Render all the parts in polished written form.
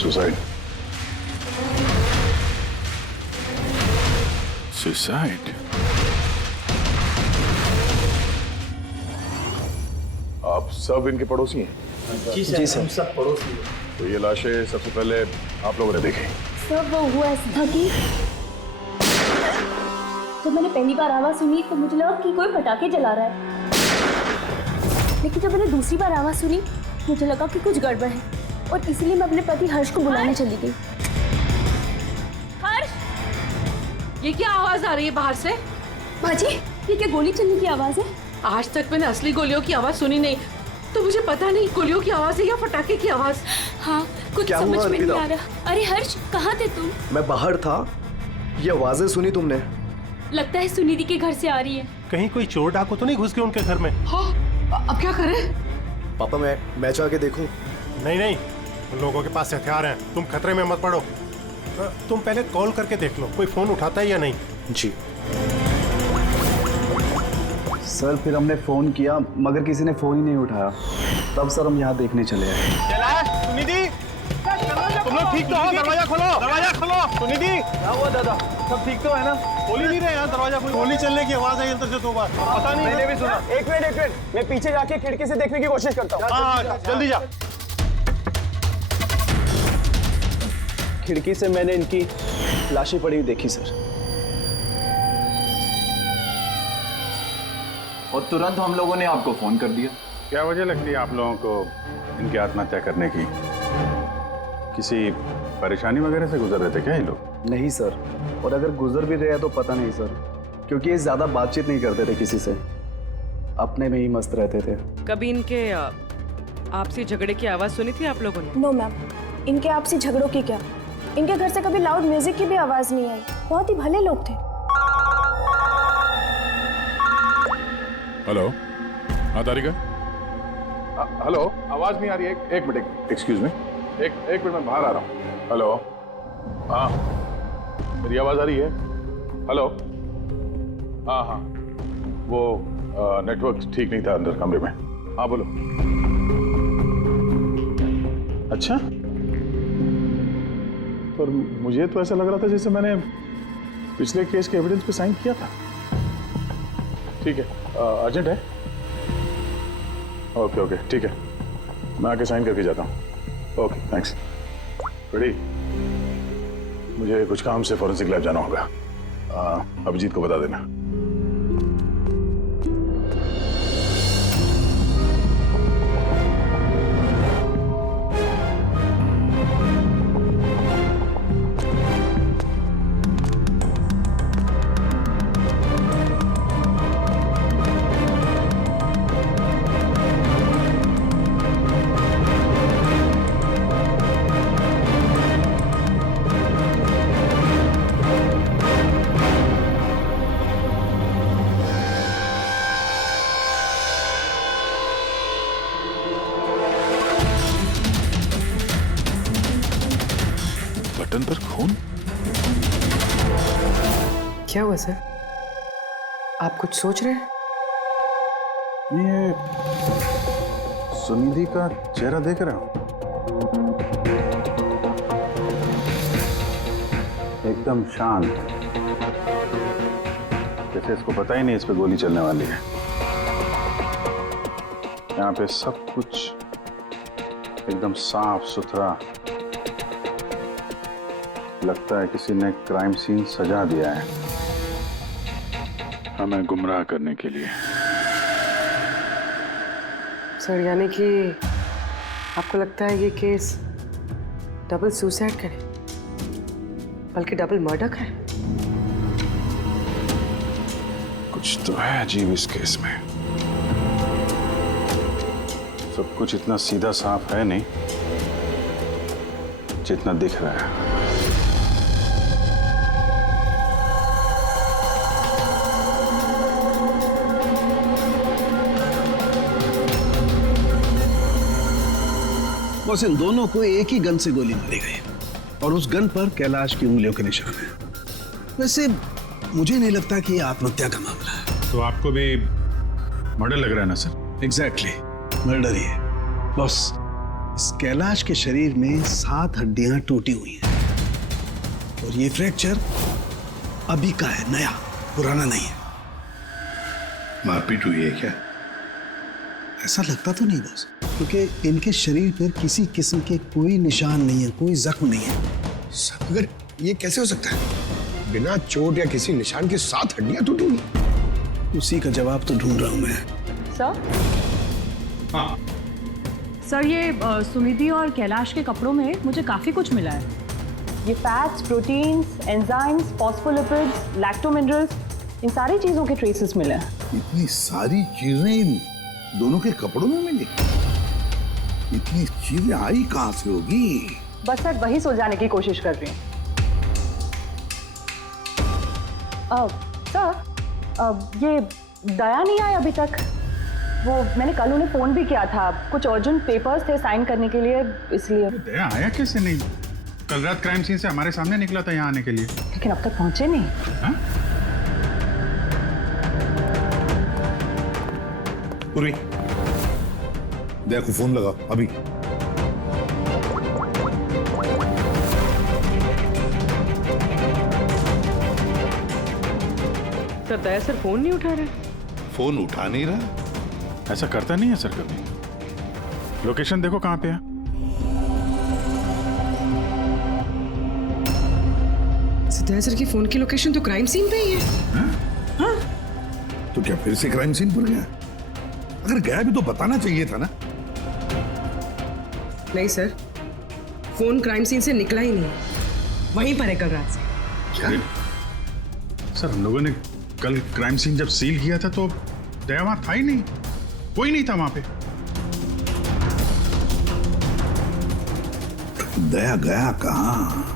Suicide. Suicide? आप सब इनके पड़ोसी हैं? जी सर, हम सब पड़ोसी हैं। तो ये लाशें सबसे पहले आप लोगों ने देखी? सर वो हुआ ऐसा था कि जब मैंने पहली बार आवाज सुनी तो मुझे लगा कि कोई पटाखे जला रहा है, लेकिन जब मैंने दूसरी बार आवाज सुनी मुझे लगा कि कुछ गड़बड़ है और इसीलिए मैं अपने पति हर्ष को बुलाने चली गई। हर्ष, ये क्या आवाज आ रही है बाहर से? बाजी, ये क्या गोली चलने की आवाज है? आज तक मैंने असली गोलियों की आवाज सुनी नहीं, तो मुझे पता नहीं गोलियों की आवाज है या पटाखे की आवाज। हाँ, कुछ समझ में नहीं आ रहा। अरे हर्ष, कहाँ थे तुम? मैं बाहर था। ये आवाजें सुनी तुमने? लगता है सुनिधि के घर से आ रही है। कहीं कोई चोर डाकू तो नहीं घुस गए उनके घर में? हाँ, अब क्या करें? पापा मैं जाके देखूं? नहीं नहीं, उन लोगों के पास हथियार हैं, तुम खतरे में मत पड़ो। तुम पहले कॉल करके देख लो कोई फोन उठाता है या नहीं। जी सर, फिर हमने फोन किया मगर किसी ने फोन ही नहीं उठाया। तब सर हम यहाँ देखने चले आए। सुनिधि, तुम लोग ठीक तो हो? दरवाजा खोलो, दरवाजा खोलो। सुनिधि, क्या हुआ दादा? सब ठीक तो है ना? खोल ही नहीं रहे यार दरवाजा। गोली चलने की आवाज आई अंदर से 2 बार। पता नहीं। मैंने भी सुना। एक मिनट, मैं पीछे जाके खिड़की से देखने की कोशिश करता हूँ। हाँ, जल्दी जा। खिड़की से मैंने इनकी लाशें पड़ी हुई देखी सर, और तुरंत हम लोगों ने आपको फोन कर दिया। क्या वजह लगती है आप लोगों को इनकी आत्महत्या करने की? किसी परेशानी वगैरह से गुजर रहे थे क्या ये लोग? नहीं सर, और अगर गुजर भी रहे तो पता नहीं सर, क्योंकि ये ज्यादा बातचीत नहीं करते थे किसी से, अपने में ही मस्त रहते थे। कभी इनके आपसी झगड़े की आवाज सुनी थी आप लोगों ने? नो मैम, इनके आपसी झगड़ों की क्या, इनके घर से कभी लाउड म्यूजिक की भी आवाज नहीं आई। बहुत ही भले लोग थे। हेलो, हाँ तारिका। हेलो, आवाज नहीं आ रही है। एक मिनट, एक्सक्यूज मी, एक मिनट, मैं बाहर आ रहा हूँ। हेलो, हाँ मेरी आवाज आ रही है? हेलो, हाँ, वो नेटवर्क ठीक नहीं था अंदर कमरे में। हाँ बोलो। अच्छा, पर मुझे तो ऐसा लग रहा था जैसे मैंने पिछले केस के एविडेंस पे साइन किया था। ठीक है, अर्जेंट है? ओके, ठीक है, मैं आके साइन करके जाता हूँ। Okay, thanks. रेडी? मुझे कुछ काम से फॉरेंसिक लैब जाना होगा। अभिजीत को बता देना। बटन पर खून? क्या हुआ सर? आप कुछ सोच रहे हैं? ये सुनिधि का चेहरा देख रहा हूं, एकदम शांत, जैसे इसको पता ही नहीं इस पे गोली चलने वाली है। यहाँ पे सब कुछ एकदम साफ सुथरा, लगता है किसी ने क्राइम सीन सजा दिया है हमें गुमराह करने के लिए। सर, यानी कि आपको लगता है ये केस डबल सुसाइड का है, बल्कि डबल मर्डर का है? कुछ तो है अजीब इस केस में। सब कुछ इतना सीधा साफ है नहीं जितना दिख रहा है। बस इन दोनों को एक ही गन से गोली मारी गई और उस गन पर कैलाश की उंगलियों के निशान है। वैसे मुझे नहीं लगता कि ये आत्महत्या का मामला है। तो आपको भी मर्डर लग रहा है ना सर? एग्जैक्टली, मर्डर ही है। बॉस, इस कैलाश के शरीर में 7 हड्डियां टूटी हुई हैं और ये फ्रैक्चर अभी का है, नया, पुराना नहीं है। मारपीट हुई है क्या? ऐसा लगता तो नहीं बॉस, क्योंकि इनके शरीर पर किसी किस्म के कोई निशान नहीं है, कोई जख्म नहीं है। सर मगर ये कैसे हो सकता है? बिना चोट या किसी निशान के 7 हड्डियां टूटी हुई। उसी का जवाब तो ढूंढ रहा हूं मैं। सर हाँ सर, ये सुनिधि और कैलाश के कपड़ों में मुझे काफ़ी कुछ मिला है। ये फैट्स, प्रोटीन्स, एंजाइम्स, फॉस्फोलिपिड्स, लैक्टोमिनरल्स, इन सारी चीज़ों के ट्रेसेस मिले हैं। इतनी सारी चीजें इन दोनों के कपड़ों में मिली? इतनी चीजें आई कहां से होगी? बस सर वही सुलझाने की कोशिश कर रही हूँ। सर ये दया नहीं आई अभी तक। वो मैंने कल उन्हें फ़ोन भी किया था, कुछ अर्जेंट पेपर्स थे साइन करने के लिए, इसलिए। दया आया कैसे नहीं? कल रात क्राइम सीन से हमारे सामने निकला था यहाँ आने के लिए। लेकिन अब तक पहुंचे नहीं। हाँ? पूर्वी, दया को फोन लगा अभी। सर दया सर फोन नहीं उठा रहे। फोन उठा नहीं रहा। ऐसा करता नहीं है सर कभी। लोकेशन देखो कहाँ पे है। दया सर की फोन की लोकेशन तो क्राइम सीन पे ही है। हाँ? तो क्या फिर से क्राइम सीन पर गया? अगर गया भी तो बताना चाहिए था ना। नहीं सर, फोन क्राइम सीन से निकला ही नहीं, वहीं पर है कल रात से। क्या? सर हम लोगों ने कल क्राइम सीन जब सील किया था तो दया वहां था ही नहीं, कोई नहीं था वहां पे। दया गया कहाँ?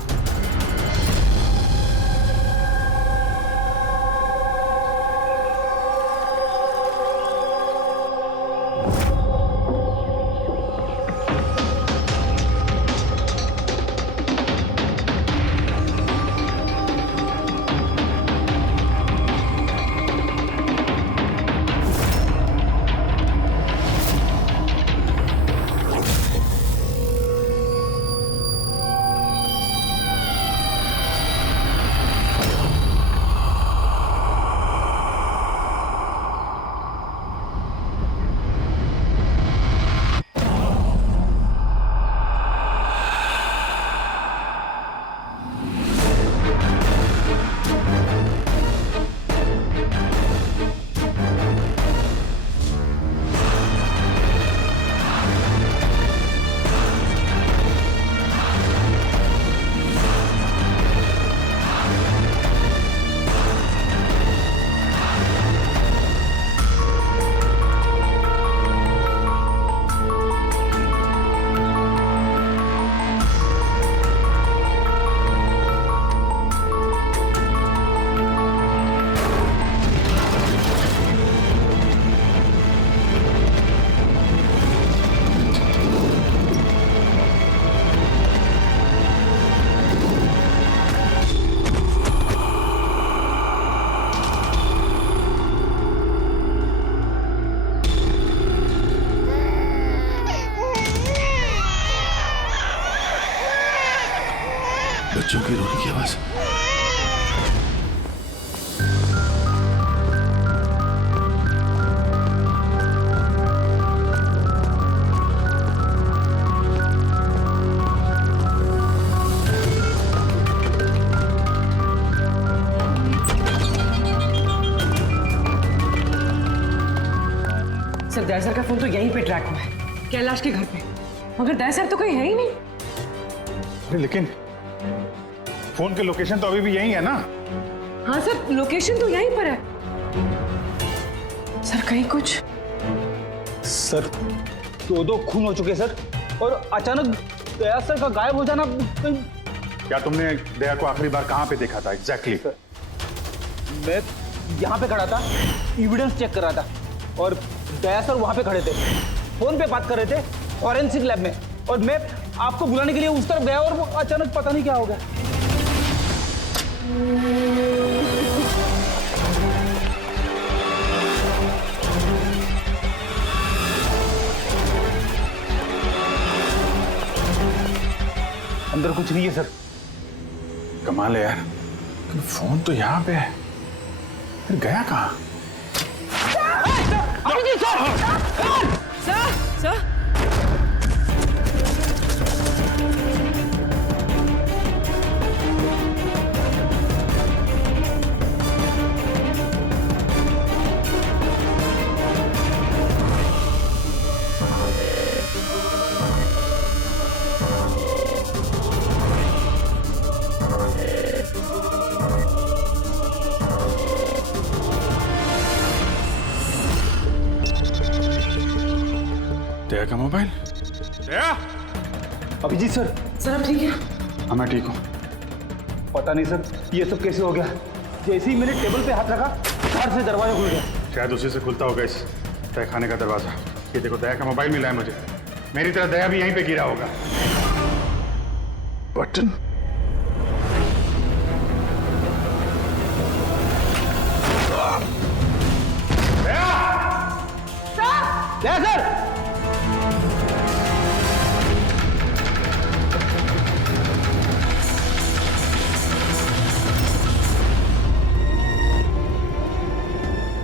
बच्चों की रोने की आवाज। सर दया सर का फोन तो यहीं पे ट्रैक हुआ है, कैलाश के घर पे, मगर दया सर तो कहीं है ही नहीं। अरे लेकिन फोन के लोकेशन तो अभी भी यही है ना? हाँ सर, लोकेशन तो यहीं पर है। सर कहीं कुछ। सर 2 खून हो चुके सर, और अचानक दया सर का गायब हो जाना। क्या तुमने दया को आखिरी बार कहाँ पे देखा था एग्जैक्टली? मैं यहाँ पे खड़ा था, एविडेंस चेक कर रहा था, और दया सर वहाँ पे खड़े थे, फोन पे बात कर रहे थे फॉरेंसिक लैब में, और मैं आपको बुलाने के लिए उस तरफ गया और वो अचानक पता नहीं क्या हो गया। अंदर कुछ नहीं है सर। कमाल है यार, फोन तो यहाँ पे है, फिर गया कहाँ? दया का मोबाइल। दया, अभिजीत सर। सर आप ठीक है? हाँ मैं ठीक हूँ। पता नहीं सर ये सब कैसे हो गया। जैसे ही मैंने टेबल पे हाथ रखा बाहर से दरवाजा खुल गया। शायद उसी से खुलता होगा इस तय खाने का दरवाजा। ये देखो दया का मोबाइल मिला है मुझे, मेरी तरह दया भी यहीं पे गिरा होगा। बटन दया सर।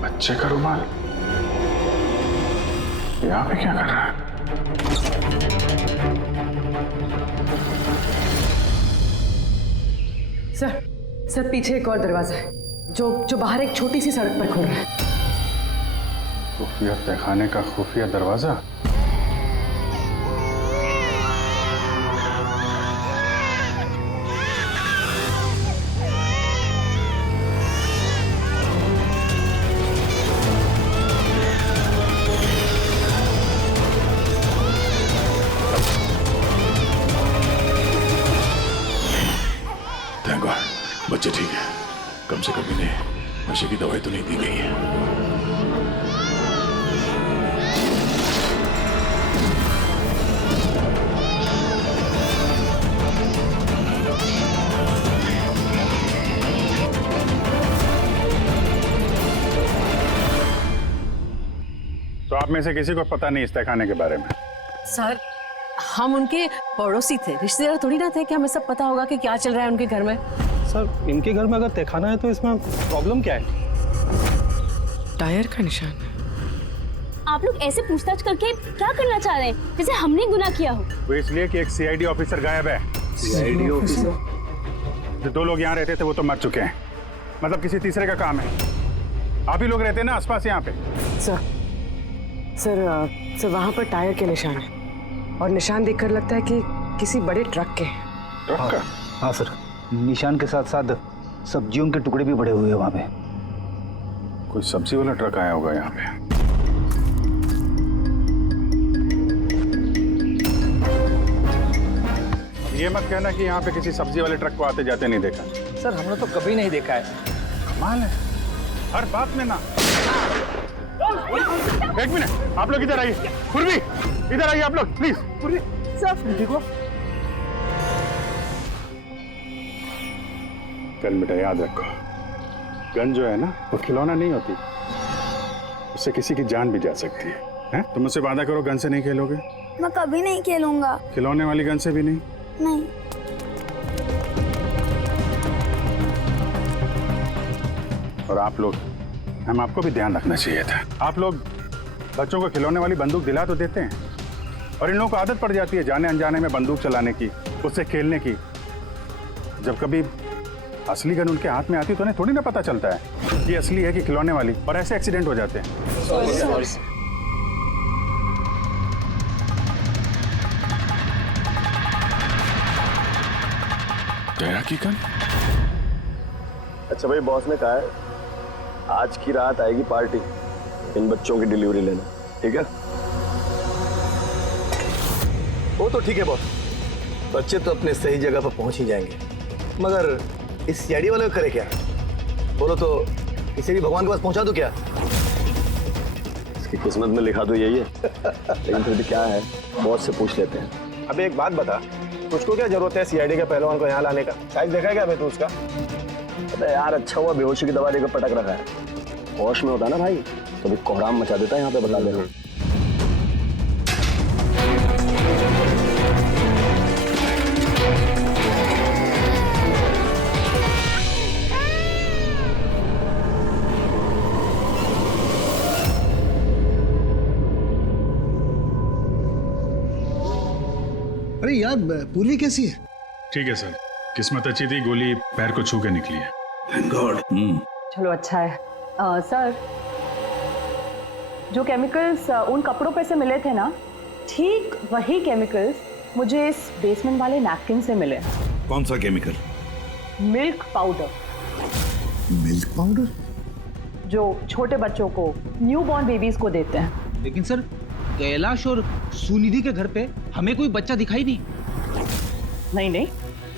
बच्चे का रुमाल यहाँ पे क्या कर रहा है? सर पीछे एक और दरवाजा है जो बाहर एक छोटी सी सड़क पर खुल रहा है। खुफिया तहखाने का खुफिया दरवाजा। थैंक गॉड, बच्चे ठीक है। कम से कम इन्हें नशे की दवाई तो नहीं दी गई है। तो आप में से किसी को पता नहीं इस तहखाने के बारे में? सर हम उनके पड़ोसी थे, रिश्तेदार थोड़ी ना थे कि हमें सब पता होगा कि क्या चल रहा है उनके घर में। सर इनके घर में अगर तहखाना है तो इसमें प्रॉब्लम क्या है? टायर का निशान। आप लोग ऐसे पूछताछ करके क्या करना चाह रहे हैं, जैसे हमने गुनाह किया हो? वो इसलिए कि एक सीआईडी ऑफिसर गायब है। CID officer? जो 2 लोग यहाँ रहते थे वो तो मर चुके हैं, मतलब किसी तीसरे का काम है। आप ही लोग रहते हैं ना आसपास यहाँ पे? सर वहाँ पर टायर के निशान है और निशान देखकर लगता है कि किसी बड़े ट्रक के हैं। ट्रक का? हाँ सर, निशान के साथ साथ सब्जियों के टुकड़े भी पड़े हुए हैं वहाँ पे। कोई सब्जी वाला ट्रक आया होगा यहाँ पे। ये मत कहना कि यहाँ पे किसी सब्जी वाले ट्रक को आते जाते नहीं देखा। सर हमने तो कभी नहीं देखा है। कमाल है, हर बात में ना। एक मिनट, आप लोग इधर आइए। पूर्वी इधर आइए आप लोग प्लीज। पूर्वी सर ठीक हो? कल बेटा याद रखो, गन जो है ना वो खिलौना नहीं होती, उससे किसी की जान भी जा सकती है, हैं? तुम मुझसे वादा करो गन से नहीं खेलोगे। मैं कभी नहीं खेलूंगा। खिलौने वाली गन से भी नहीं? नहीं। और आप लोग, हम आपको भी ध्यान रखना चाहिए था। आप लोग बच्चों को खिलौने वाली बंदूक दिला तो देते हैं, और इन लोगों को आदत पड़ जाती है जाने अनजाने में बंदूक चलाने की, उससे खेलने की। जब कभी असली गन उनके हाथ में आती है तो उन्हें थोड़ी ना पता चलता है कि असली है कि खिलौने वाली, और ऐसे एक्सीडेंट हो जाते हैं। सॉरी। दया की गन? अच्छा भाई, बॉस ने कहा है आज की रात आएगी पार्टी, इन बच्चों की डिलीवरी लेना, ठीक है? वो तो ठीक है बॉस, बच्चे तो अपने सही जगह पर पहुंच ही जाएंगे, मगर इस सीआईडी वाले को करे क्या? बोलो तो इसे भी भगवान के पास पहुंचा दो क्या? इसकी किस्मत में लिखा तो यही है। लेकिन फिर भी क्या है, बॉस से पूछ लेते हैं। अबे एक बात बता, तुझको क्या जरूरत है सीआईडी के पहलवान को यहाँ लाने का? साइज देखा है क्या तू उसका? अबे यार अच्छा हुआ बेहोशी की दवा देकर पटक रखा है, होश में होता ना भाई तो भी कोहराम मचा देता है यहाँ पे, बता देना। पूर्वी कैसी है? ठीक है सर, किस्मत अच्छी थी, गोली पैर को छू के निकली है। Thank God. चलो अच्छा है। सर, जो केमिकल्स उन कपड़ों पे से मिले थे ना, ठीक वही केमिकल्स मुझे इस बेसमेंट वाले नैपकिन से मिले। कौन सा chemical? Milk powder. Milk powder? जो छोटे बच्चों को, न्यू बॉर्न बेबीज को देते हैं। लेकिन सर, कैलाश और सुनिधि के घर पे हमें कोई बच्चा दिखाई नहीं। नहीं,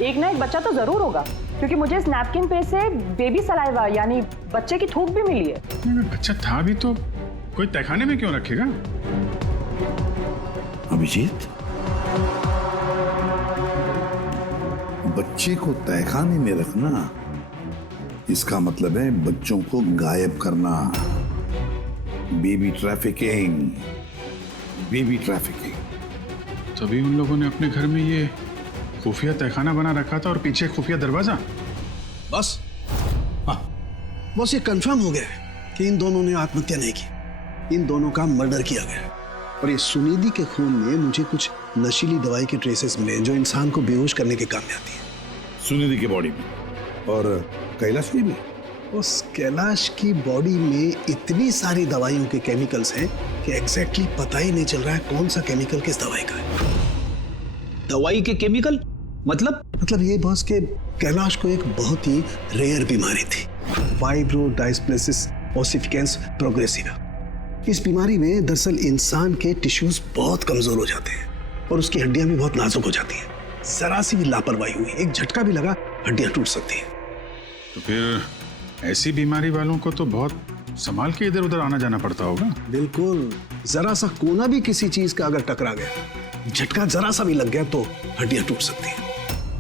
एक ना एक बच्चा तो जरूर होगा, क्योंकि मुझे इस नैपकिन पे से बेबी सलाइवा यानी बच्चे की थूक भी मिली है। अगर बच्चा था भी तो कोई तहखाने में क्यों रखेगा? अभिजीत, बच्चे को तहखाने में रखना, इसका मतलब है बच्चों को गायब करना। Baby trafficking, baby trafficking. तभी उन लोगों ने अपने घर में ये खुफिया तहखाना बना रखा था और पीछे खुफिया दरवाजा। बस हाँ, बस ये कंफर्म हो गया है कि इन दोनों ने आत्महत्या नहीं की, इन दोनों का मर्डर किया गया। और ये सुनिधि के खून में मुझे कुछ नशीली दवाई के ट्रेसेस मिले जो इंसान को बेहोश करने के काम में आती है। सुनिधि की बॉडी में और कैलाश की भी। उस कैलाश की बॉडी में इतनी सारी दवाइयों के केमिकल्स हैं कि एग्जैक्टली पता ही नहीं चल रहा है कौन सा केमिकल किस दवाई का है। दवाई के केमिकल? मतलब ये बॉस के कैलाश को एक बहुत ही रेयर बीमारी थी, फाइब्रोडायस्प्लेसिस ओसिफिकेंस प्रोग्रेसिवा। इस बीमारी में दरअसल इंसान के टिश्यूज बहुत कमजोर हो जाते हैं और उसकी हड्डियां भी बहुत नाजुक हो जाती हैं। जरा सी भी लापरवाही हुई, एक झटका भी लगा, हड्डियां टूट सकती हैं। तो फिर ऐसी बीमारी वालों को तो बहुत संभाल के इधर उधर आना जाना पड़ता होगा। बिल्कुल, जरा सा कोना भी किसी चीज का अगर टकरा गया, झटका जरा सा भी लग गया तो हड्डियां टूट सकती हैं।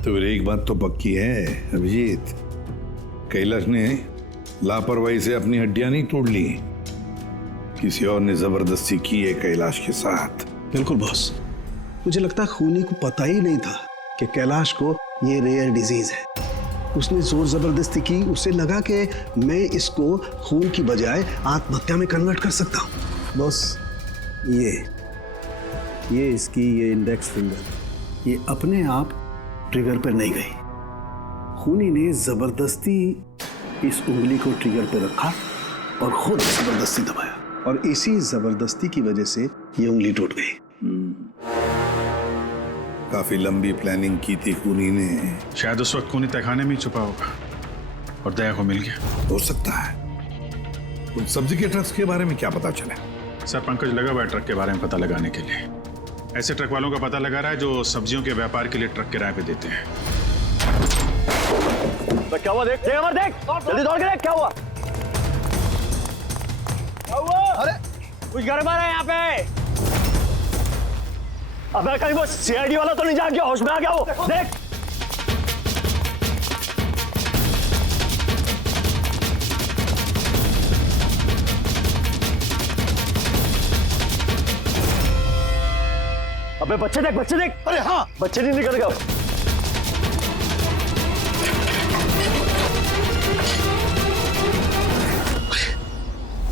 तो फिर एक बात तो पक्की है अभिजीत, कैलाश ने लापरवाही से अपनी हड्डियां नहीं तोड़ ली, किसी और ने जबरदस्ती की है कैलाश के साथ। बिल्कुल बॉस, मुझे लगता है खूनी को पता ही नहीं था कि कैलाश को ये रेयर डिजीज है। उसने जोर जबरदस्ती की, उसे लगा कि मैं इसको खून की बजाय आत्महत्या में कन्वर्ट कर सकता हूँ। बॉस, ये इसकी ये इंडेक्स फिंगर ये अपने आप ट्रिगर पर नहीं गई, खूनी ने जबरदस्ती इस उंगली को ट्रिगर पर रखा और खुद जबरदस्ती दबाया, और इसी जबरदस्ती की वजह से ये उंगली टूट गई। काफी लंबी प्लानिंग की थी खूनी ने। शायद उस वक्त खूनी तहखाने में ही छुपा होगा और दया को मिल गया। हो सकता है। उन सब्जी के ट्रक्स के बारे में क्या पता चला? सर, पंकज लगा हुआ है ट्रक के बारे में पता लगाने के लिए। ऐसे ट्रक वालों का पता लगा रहा है जो सब्जियों के व्यापार के लिए ट्रक किराए पे देते हैं। तो क्या हुआ? देख अमर, देख जल्दी दौड़ के देख क्या हुआ। अरे कुछ गड़बड़ है यहाँ पे। अबे कहीं वो सीआईडी वाला तो नहीं जाग गया, होश में आ गया वो? देख अबे बच्चे देख, बच्चे देख। अरे हाँ, बच्चे नहीं निकल गए।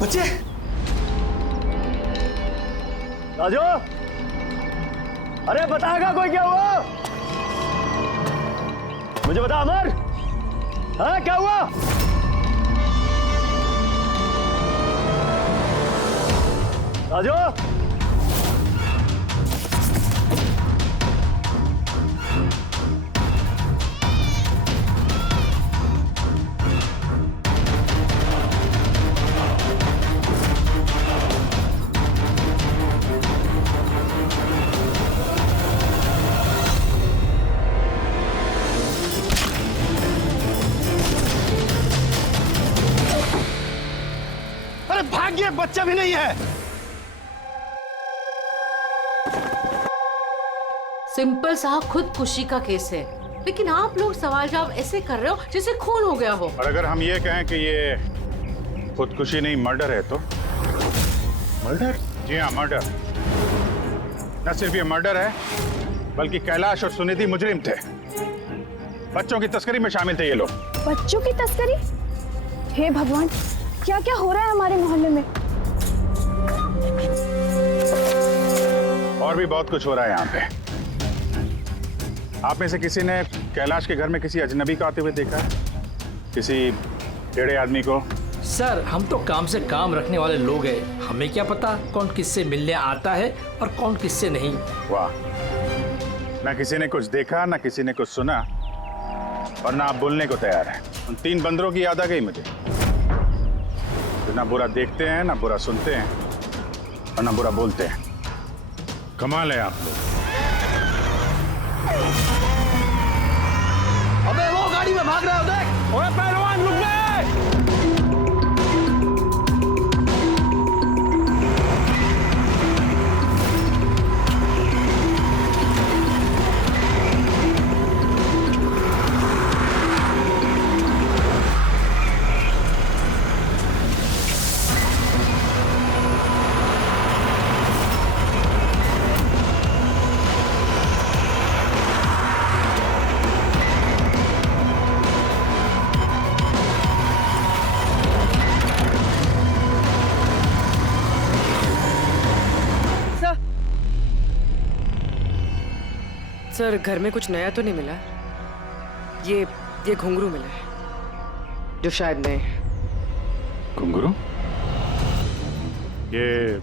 बच्चे राजू, अरे बताएगा कोई क्या हुआ? मुझे बता अमर, हाँ क्या हुआ? राजू, भाग्य बच्चा भी नहीं है। सिंपल सा खुदकुशी का केस है, लेकिन आप लोग सवाल जवाब ऐसे कर रहे हो जैसे खून हो गया हो। और अगर हम ये कहें कि ये खुदकुशी नहीं मर्डर है तो? मर्डर? जी हाँ, मर्डर। न सिर्फ ये मर्डर है, बल्कि कैलाश और सुनिधि मुजरिम थे। बच्चों की तस्करी में शामिल थे ये लोग। बच्चों की तस्करी? हे भगवान, क्या क्या हो रहा है हमारे मोहल्ले में? और भी बहुत कुछ हो रहा है यहाँ पे। आप में से किसी ने कैलाश के घर में किसी अजनबी को आते हुए देखा है? किसी टेढ़े आदमी को? सर हम तो काम से काम रखने वाले लोग हैं, हमें क्या पता कौन किससे मिलने आता है और कौन किससे नहीं। वाह, ना किसी ने कुछ देखा, ना किसी ने कुछ सुना, और ना आप बोलने को तैयार हैं। उन 3 बंदरों की याद आ गई मुझे, जो ना बुरा देखते हैं, ना बुरा सुनते हैं, और ना बुरा बोलते हैं। कमाल है आप लोग। अबे वो गाड़ी में भाग रहा है, देख। ओए पहलवान रुक गए। सर घर में कुछ नया तो नहीं मिला? ये घुंघरू मिला है जो शायद नए हैं। घुंघरू? ये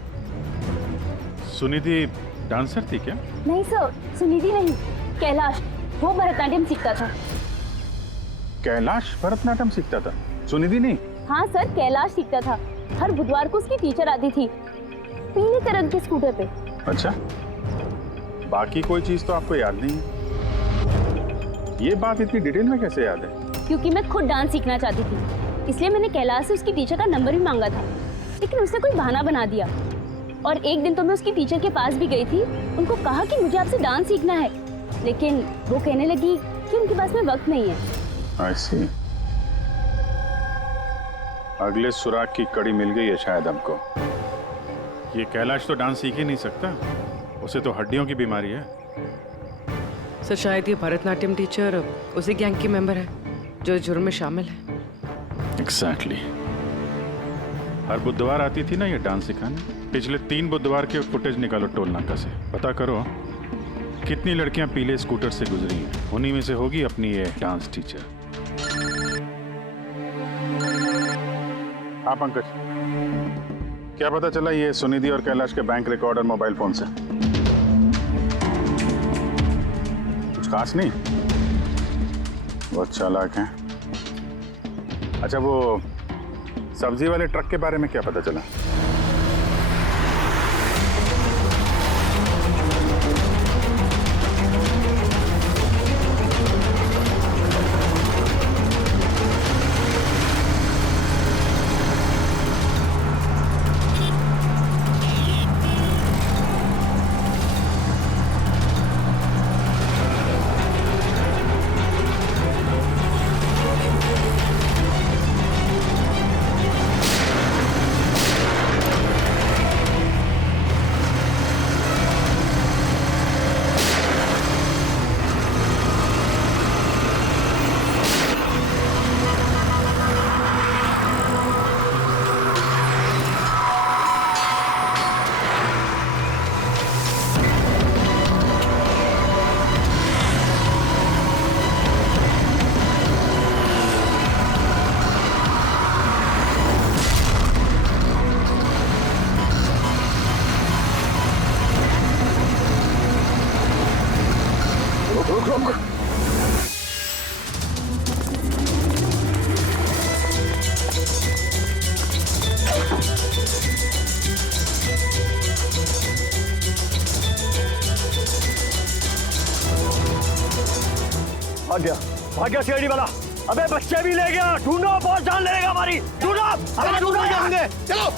सुनिधि डांसर थी क्या? नहीं सर, सुनिधि नहीं, कैलाश, वो भरतनाट्यम सीखता था। कैलाश भरतनाट्यम सीखता था, सुनिधि नहीं? हाँ सर, कैलाश सीखता था। हर बुधवार को उसकी टीचर आती थी, पीले रंग के स्कूटर पे। अच्छा, बाकी कोई चीज तो आपको याद नहीं है? ये बात इतनी डिटेल में कैसे याद है? क्योंकि मैं खुद डांस सीखना चाहती थी, इसलिए मैंने कैलाश से उसकी टीचर का नंबर भी मांगा था, लेकिन उसने कोई बहाना बना दिया। और एक दिन तो मैं उसकी टीचर के पास भी गई थी, उनको कहा कि मुझे आपसे डांस सीखना है, लेकिन वो कहने लगी कि उनके पास में वक्त नहीं है। I see। अगले सुराग की कड़ी मिल गई है शायद हमको। ये कैलाश तो डांस सीख ही नहीं सकता, उसे तो हड्डियों की बीमारी है। सर शायद ये भरतनाट्यम टीचर उसी गैंग की मेंबर है जो जुर्म में शामिल है। एग्जैक्टली। हर बुधवार आती थी ना ये डांस सिखाने। पिछले 3 बुधवार के फुटेज निकालो टोल नाका से, पता करो कितनी लड़कियां पीले स्कूटर से गुजरी हैं। उन्हीं में से होगी अपनी ये डांस टीचर। हाँ पंकज, क्या पता चला ये सुनिधि और कैलाश के बैंक रिकॉर्ड और मोबाइल फोन से? कुछ खास नहीं, बहुत चालाक हैं। अच्छा, वो सब्जी वाले ट्रक के बारे में क्या पता चला? भाग गया सीआईडी वाला। अबे बच्चे भी ले गया, ढूंढो, बहुत जान लेगा हमारी। ढूंढो, अबे ढूंढो जाएंगे, चलो।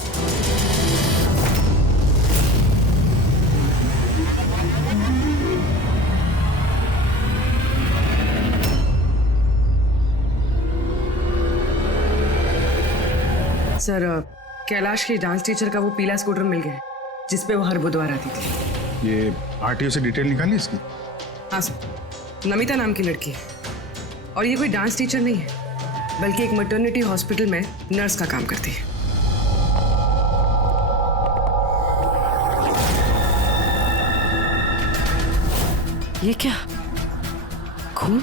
सर कैलाश के डांस टीचर का वो पीला स्कूटर मिल गया जिसपे वो हर बुधवार आती थी। ये आरटीओ से डिटेल निकाली इसकी? हाँ सर, नमिता नाम की लड़की है और ये कोई डांस टीचर नहीं है बल्कि एक मैटरनिटी हॉस्पिटल में नर्स का काम करती है। ये क्या? खून?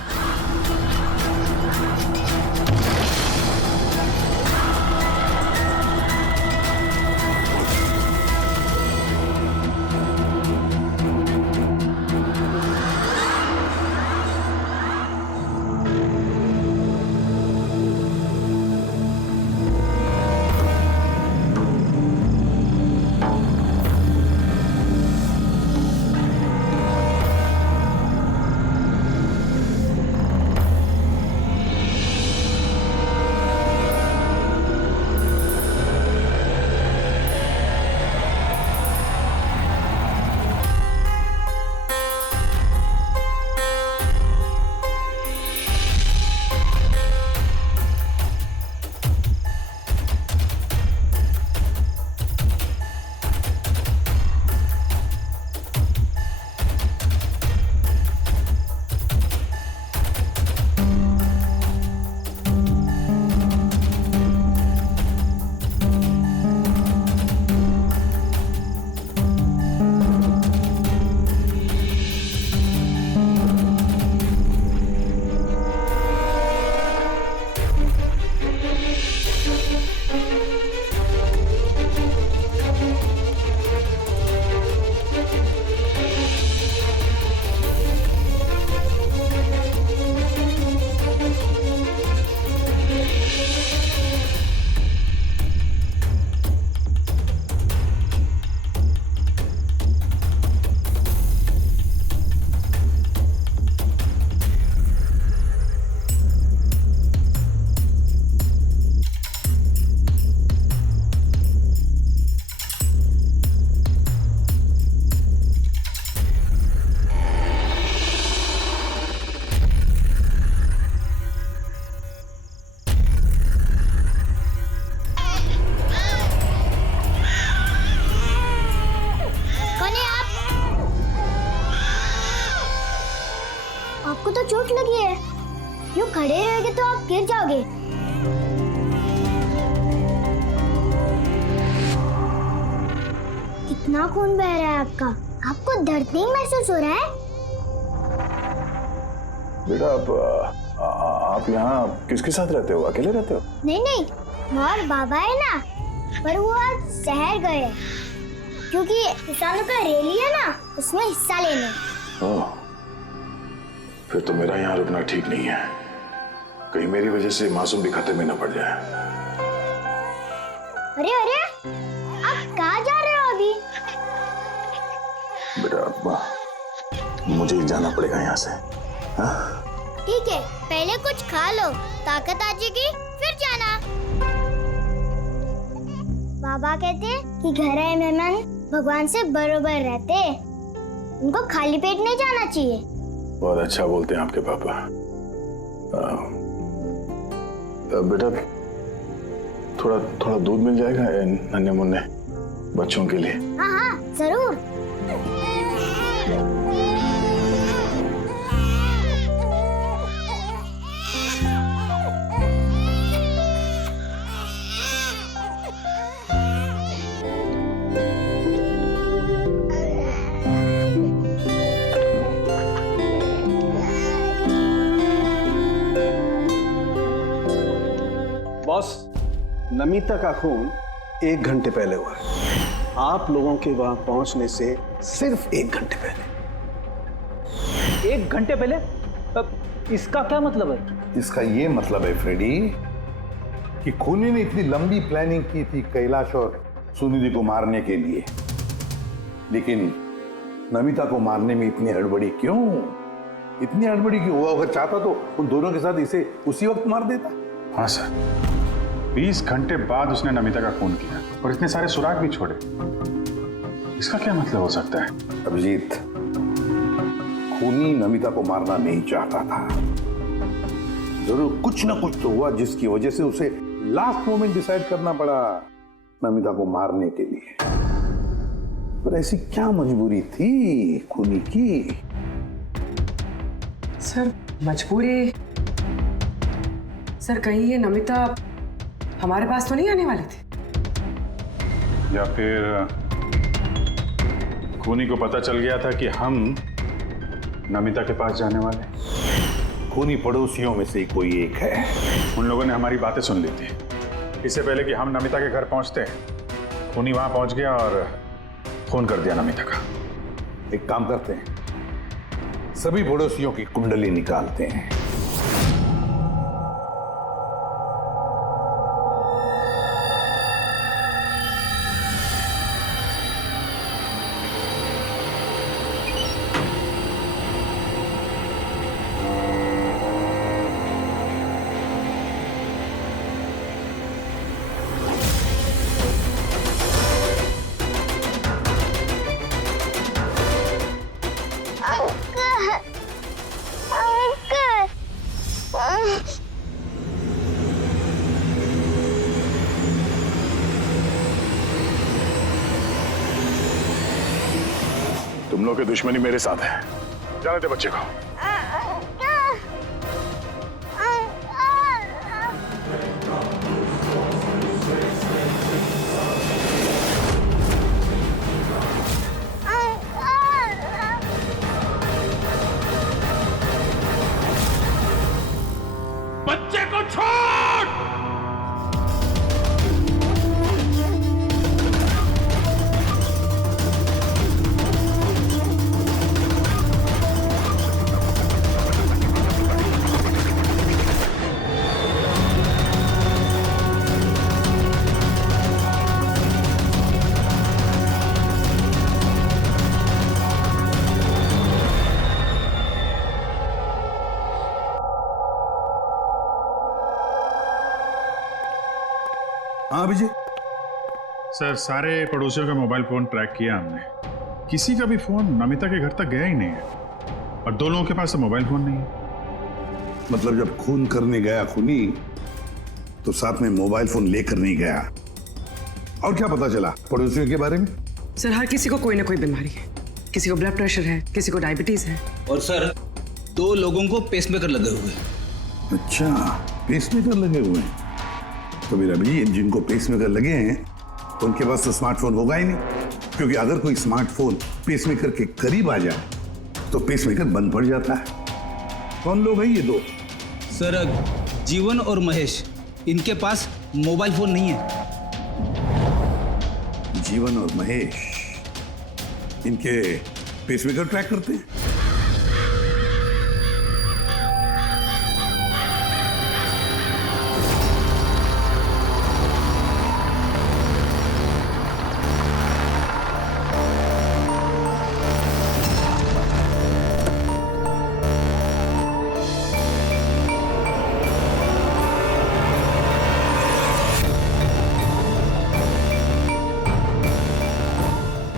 आपको तो चोट लगी है, यूं खड़े रहोगे तो आप गिर जाओगे। कितना खून बह रहा है आपका, आपको दर्द नहीं महसूस हो रहा है? बेटा आप यहाँ किसके साथ रहते हो? अकेले रहते हो? नहीं नहीं, माँ और बाबा है ना, पर वो आज शहर गए हैं, क्योंकि किसानों का रैली है ना, उसमें हिस्सा लेने। ओह, फिर तो मेरा यहाँ रुकना ठीक नहीं है, कहीं मेरी वजह से मासूम भी खतरे में न पड़ जाए। अरे अरे, आप कहाँ जा रहे हो अभी? बेटा मुझे जाना पड़ेगा यहाँ से। हाँ? ठीक है, पहले कुछ खा लो, ताकत आ जाएगी, फिर जाना। बाबा कहते हैं कि घर आए मेहमान भगवान से बरोबर रहते, उनको खाली पेट नहीं जाना चाहिए। बहुत अच्छा बोलते हैं आपके पापा। बेटा थोड़ा थोड़ा दूध मिल जाएगा नन्हे मुन्ने बच्चों के लिए? हाँ हाँ जरूर। बॉस, नमिता का खून 1 घंटे पहले हुआ है, आप लोगों के वहां पहुंचने से सिर्फ 1 घंटे पहले। 1 घंटे पहले? इसका क्या मतलब है? इसका ये मतलब है फ्रेडी कि खूनी ने इतनी लंबी प्लानिंग की थी कैलाश और सुनिधि को मारने के लिए, लेकिन नमिता को मारने में इतनी हड़बड़ी क्यों? इतनी हड़बड़ी क्यों? वो अगर चाहता तो उन दोनों के साथ इसे उसी वक्त मार देता। हाँ सर, 20 घंटे बाद उसने नमिता का खून किया और इतने सारे सुराग भी छोड़े। इसका क्या मतलब हो सकता है? अभिजीत, खूनी नमिता को मारना नहीं चाहता था, जरूर कुछ ना कुछ तो हुआ जिसकी वजह से उसे लास्ट मोमेंट डिसाइड करना पड़ा नमिता को मारने के लिए। पर ऐसी क्या मजबूरी थी खूनी की? सर मजबूरी, सर कहीं ये नमिता हमारे पास तो नहीं आने वाली थी? या फिर खूनी को पता चल गया था कि हम नमिता के पास जाने वाले? खूनी पड़ोसियों में से कोई एक है। उन लोगों ने हमारी बातें सुन ली थी। इससे पहले कि हम नमिता के घर पहुंचते, खूनी वहां पहुंच गया और फोन कर दिया नमिता का। एक काम करते हैं, सभी पड़ोसियों की कुंडली निकालते हैं। तुम लोग की दुश्मनी मेरे साथ है। जाने दे बच्चे को। बच्चे को छोड़। हाँ अभिजीत। सर, सारे पड़ोसियों का मोबाइल फोन ट्रैक किया हमने, किसी का भी फोन नमिता के घर तक गया ही नहीं है। और 2 लोगों के पास तो मोबाइल फोन नहीं है। मतलब जब खून करने गया खूनी तो साथ में मोबाइल फोन लेकर नहीं गया। और क्या पता चला पड़ोसियों के बारे में? सर, हर किसी को कोई ना कोई बीमारी है। किसी को ब्लड प्रेशर है, किसी को डायबिटीज है। और सर 2 लोगों को पेसमेकर लगे हुए। अच्छा, पेसमेकर लगे हुए हैं। तो मेरा भी जिनको पेसमेकर लगे हैं उनके पास तो स्मार्टफोन होगा ही नहीं, क्योंकि अगर कोई स्मार्टफोन पेसमेकर के करीब आ जाए तो पेसमेकर बंद पड़ जाता है। कौन लोग हैं ये 2? सर, जीवन और महेश, इनके पास मोबाइल फोन नहीं है। जीवन और महेश इनके पेसमेकर ट्रैक करते हैं।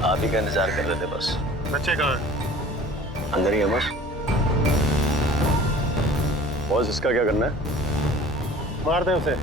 आप ही का इंतजार कर रहे थे बस। बच्चे कहाँ हैं? अंदर ही है बस। बॉस, इसका क्या करना है? मार दे उसे।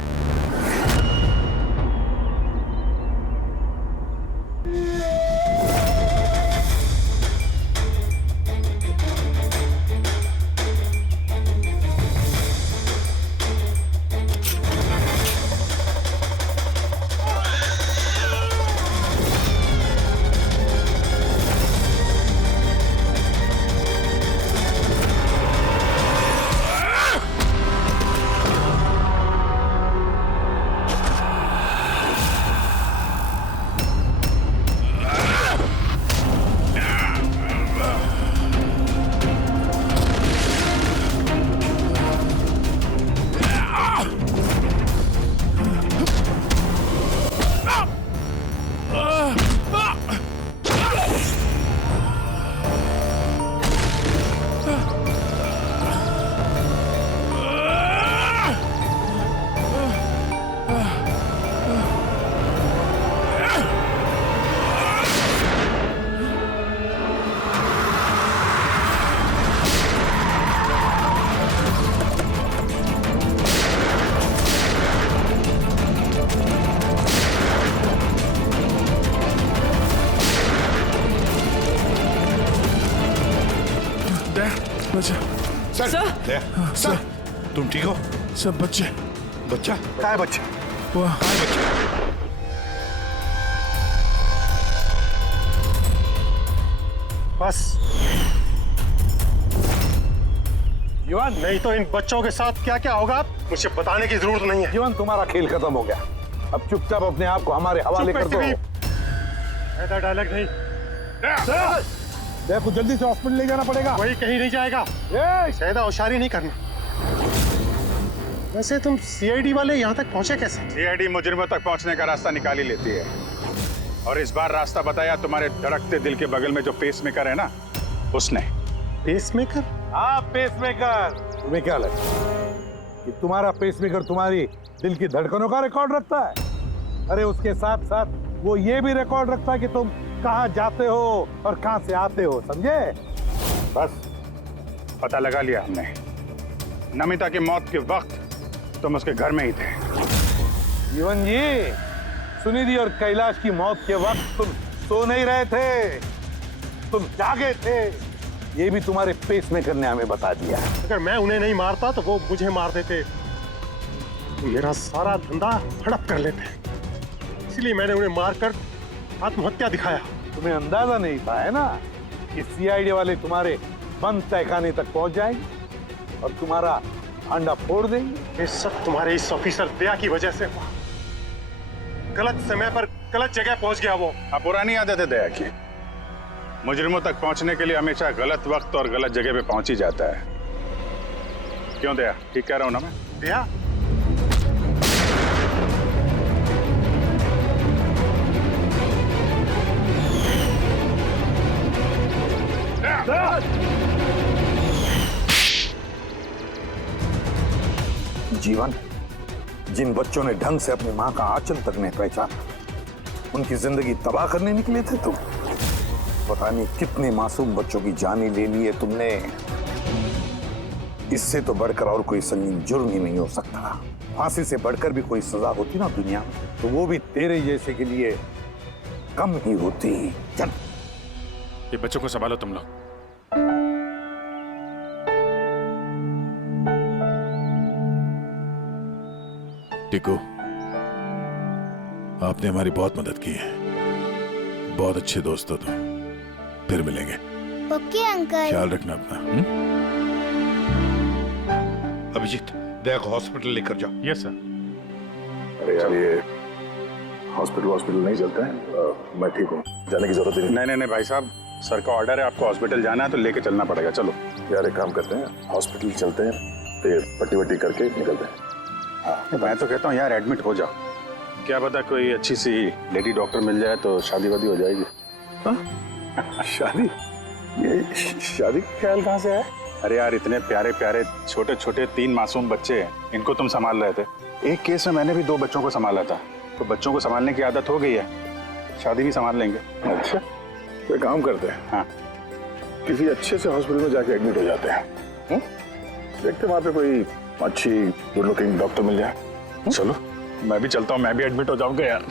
सर, सर, तुम ठीक हो? सब बच्चे। बच्चा कहाँ है? बच्चे कहाँ है? बच्चे बस जीवन नहीं तो इन बच्चों के साथ क्या क्या होगा मुझे बताने की जरूरत नहीं है। जीवन तुम्हारा खेल खत्म हो गया, अब चुपचाप अपने आप को हमारे हवाले कर दो। ऐसा डायलॉग नहीं। देखो जल्दी से हॉस्पिटल ले जाना पड़ेगा। वही कहीं नहीं जाएगा, ज्यादा होशियारी नहीं करना। वैसे तुम सीआईडी वाले यहाँ तक पहुंचे कैसे? सीआईडी मुजरिमों तक पहुंचने का रास्ता निकाल ही लेती है, और इस बार रास्ता बताया तुम्हारे धड़कते दिल के बगल में जो पेसमेकर है ना, उसने। पेसमेकर? हाँ पेसमेकर। तुम्हें क्या लगता है कि तुम्हारा पेसमेकर तुम्हारी दिल की धड़कनों का रिकॉर्ड रखता है? अरे उसके साथ साथ वो ये भी रिकॉर्ड रखता है कि तुम कहाँ जाते हो और कहाँ से आते हो, समझे? बस पता लगा लिया हमने। नमिता की मौत के वक्त तुम उसके घर में ही थे। जीवन जी, सुनिधि और कैलाश की मौत के वक्त तुम सो नहीं रहे थे, तुम जागे थे। ये भी तुम्हारे पेसमेकर ने हमें बता दिया। अगर मैं उन्हें नहीं मारता तो वो मुझे मार देते, मेरा सारा धंधा हड़प कर लेते। इसलिए मैंने उन्हें मारकर आत्महत्या दिखाया। तुम्हें अंदाजा नहीं था है ना कि सीआईडी वाले तुम्हारे बंद तहखाने तक पहुंच जाएंगे और तुम्हारा अंडा फोड़ देंगे। ये सब तुम्हारे इस ऑफिसर दया की वजह से हुआ। गलत समय पर गलत जगह पहुंच गया वो। अब पुरानी आदत है दया की, मुजरिमों तक पहुंचने के लिए हमेशा गलत वक्त और गलत जगह पे पहुंच ही जाता है। क्यों दया, ठीक कह रहा हूं ना मैं? दया? जीवन, जिन बच्चों ने ढंग से अपनी मां का आंचल तक नहीं पहचाना, उनकी जिंदगी तबाह करने निकले थे तुम। पता नहीं कितने मासूम बच्चों की जानें ले ली है तुमने। इससे तो बढ़कर और कोई संगीन जुर्म ही नहीं हो सकता। फांसी से बढ़कर भी कोई सजा होती ना दुनिया में, तो वो भी तेरे जैसे के लिए कम ही होती। चल, ये बच्चों को संभालो तुम लोग। टिकू, आपने हमारी बहुत मदद की है, बहुत अच्छे दोस्त हो तुम। फिर मिलेंगे। Okay uncle. ख्याल रखना अपना। अभिजीत, दया को हॉस्पिटल लेकर जाओ। Yes sir. अरे यार, ये हॉस्पिटल नहीं चलते हैं। मैं ठीक हूँ, जाने की जरूरत ही नहीं। नहीं भाई साहब, सर का ऑर्डर है, आपको हॉस्पिटल जाना है तो लेके चलना पड़ेगा। चलो यार, एक काम करते हैं, हॉस्पिटल चलते हैं, फिर पट्टी वट्टी करके निकलते हैं। हाँ, मैं तो कहता हूँ यार एडमिट हो जाओ। क्या पता कोई अच्छी सी लेडी डॉक्टर मिल जाए तो शादी वादी हो जाएगी। शादी? ये शादी का ख्याल कहाँ से है? अरे यार, इतने प्यारे प्यारे छोटे छोटे 3 मासूम बच्चे हैं, इनको तुम संभाल रहे थे। एक केस में मैंने भी 2 बच्चों को संभाला था, तो बच्चों को संभालने की आदत हो गई है, शादी भी संभाल लेंगे। अच्छा, तो एक काम करते हैं, हाँ, किसी अच्छे से हॉस्पिटल में जाके एडमिट हो जाते हैं। देखते हैं वहाँ पे कोई अच्छी गुड लुकिंग डॉक्टर मिल जाए। चलो मैं भी चलता हूँ, मैं भी एडमिट हो जाऊंगा यार।